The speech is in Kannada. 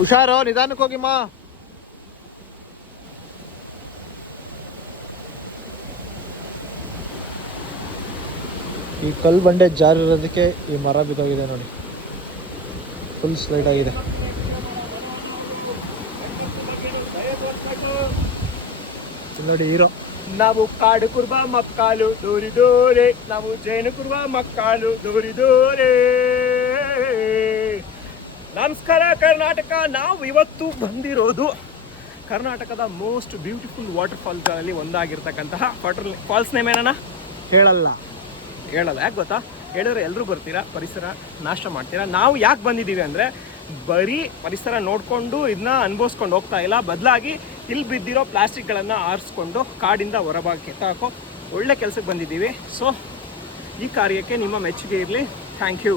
ಹುಷಾರು, ನಿಧಾನಕ್ಕೆ ಹೋಗಿಮ್ಮ. ಈ ಕಲ್ಲು ಬಂಡೆ ಜಾರಿರೋದಕ್ಕೆ ಈ ಮರ ಬಿದ್ದೋಗಿದೆ ನೋಡಿ, ಫುಲ್ ಸ್ಲೈಡ್ ಆಗಿದೆ. ನೋಡಿ ಹೀರೋ. ನಾವು ಕಾಡು ಕುರ್ಬ ಮಕ್ಕಳು ದೂರಿ ದೂರೆ, ನಾವು ಜೈನ ಕುರ್ಬ ಮಕ್ಕಳು ದೂರಿ ದೂರೆ. ನಮಸ್ಕಾರ ಕರ್ನಾಟಕ. ನಾವು ಇವತ್ತು ಬಂದಿರೋದು ಕರ್ನಾಟಕದ ಮೋಸ್ಟ್ ಬ್ಯೂಟಿಫುಲ್ ವಾಟರ್ ಫಾಲ್ಸ್ಗಳಲ್ಲಿ ಒಂದಾಗಿರ್ತಕ್ಕಂತಹ ಫಾಲ್ಸ್ ನೇಮ್ ಏನಣ್ಣ? ಹೇಳಲ್ಲ. ಯಾಕೆ ಗೊತ್ತಾ? ಹೇಳಿದ್ರೆ ಎಲ್ಲರೂ ಬರ್ತೀರಾ, ಪರಿಸರ ನಾಶ ಮಾಡ್ತೀರಾ. ನಾವು ಯಾಕೆ ಬಂದಿದ್ದೀವಿ ಅಂದರೆ ಬರೀ ಪರಿಸರ ನೋಡಿಕೊಂಡು ಇದನ್ನ ಅನುಭವಿಸ್ಕೊಂಡು ಹೋಗ್ತಾ ಇಲ್ಲ, ಬದಲಾಗಿ ಇಲ್ಲಿ ಬಿದ್ದಿರೋ ಪ್ಲಾಸ್ಟಿಕ್ಗಳನ್ನು ಆರಿಸ್ಕೊಂಡು ಕಾಡಿಂದ ಹೊರಭಾಗಕ್ಕೆ ಕಿತ್ತಾಕೋ ಒಳ್ಳೆ ಕೆಲಸಕ್ಕೆ ಬಂದಿದ್ದೀವಿ. ಸೊ ಈ ಕಾರ್ಯಕ್ಕೆ ನಿಮ್ಮ ಮೆಚ್ಚುಗೆ ಇರಲಿ. Thank you.